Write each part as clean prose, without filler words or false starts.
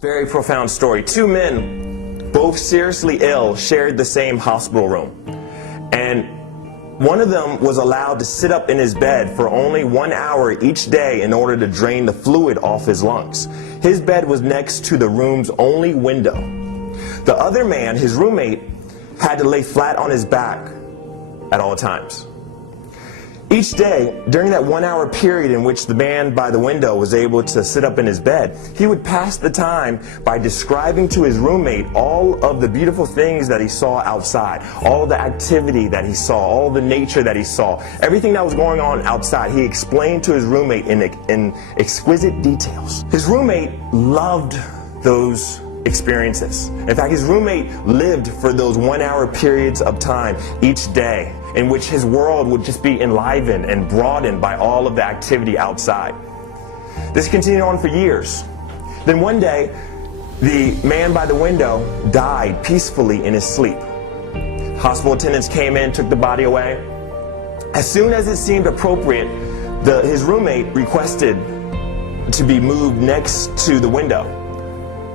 Very profound story. Two men, both seriously ill, shared the same hospital room. And one of them was allowed to sit up in his bed for only 1 hour each day in order to drain the fluid off his lungs. His bed was next to the room's only window. The other man, his roommate, had to lay flat on his back at all times. Each day, during that 1 hour period in which the man by the window was able to sit up in his bed, he would pass the time by describing to his roommate all of the beautiful things that he saw outside, all the activity that he saw, all the nature that he saw, everything that was going on outside. He explained to his roommate in exquisite details. His roommate loved those experiences. In fact, his roommate lived for those 1 hour periods of time each day in which his world would just be enlivened and broadened by all of the activity outside. This continued on for years. Then one day, the man by the window died peacefully in his sleep. Hospital attendants came in, took the body away. As soon as it seemed appropriate, his roommate requested to be moved next to the window.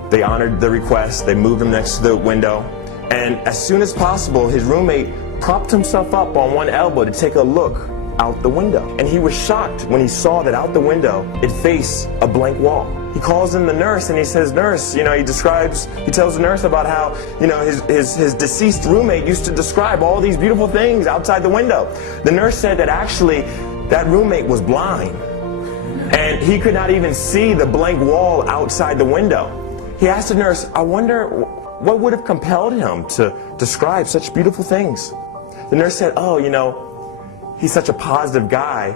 They honored the request, they moved him next to the window, and as soon as possible, his roommate propped himself up on one elbow to take a look out the window. And he was shocked when he saw that out the window, it faced a blank wall. He calls in the nurse and he says, "Nurse," he tells the nurse about how, his deceased roommate used to describe all these beautiful things outside the window. The nurse said that actually that roommate was blind and he could not even see the blank wall outside the window. He asked the nurse, "I wonder what would have compelled him to describe such beautiful things?" The nurse said, "Oh, he's such a positive guy.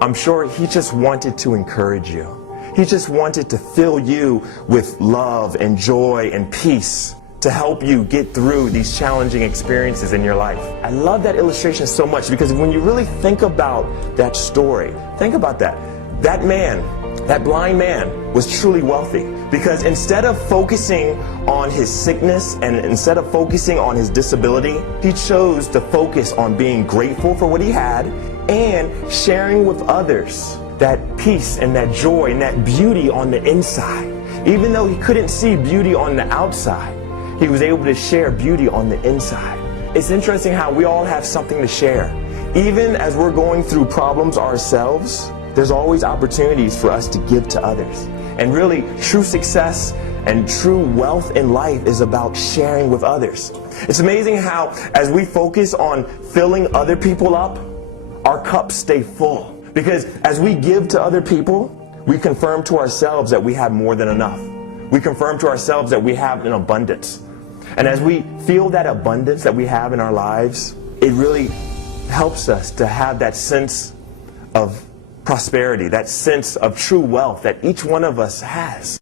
I'm sure he just wanted to encourage you. He just wanted to fill you with love and joy and peace to help you get through these challenging experiences in your life." I love that illustration so much because when you really think about that story, think about that. That man, that blind man, was truly wealthy because instead of focusing on his sickness and instead of focusing on his disability, he chose to focus on being grateful for what he had and sharing with others that peace and that joy and that beauty on the inside. Even though he couldn't see beauty on the outside, he was able to share beauty on the inside. It's interesting how we all have something to share. Even as we're going through problems ourselves, there's always opportunities for us to give to others. And really, true success and true wealth in life is about sharing with others. It's amazing how, as we focus on filling other people up, our cups stay full. Because as we give to other people, we confirm to ourselves that we have more than enough. We confirm to ourselves that we have an abundance. And as we feel that abundance that we have in our lives, it really helps us to have that sense of prosperity, that sense of true wealth that each one of us has.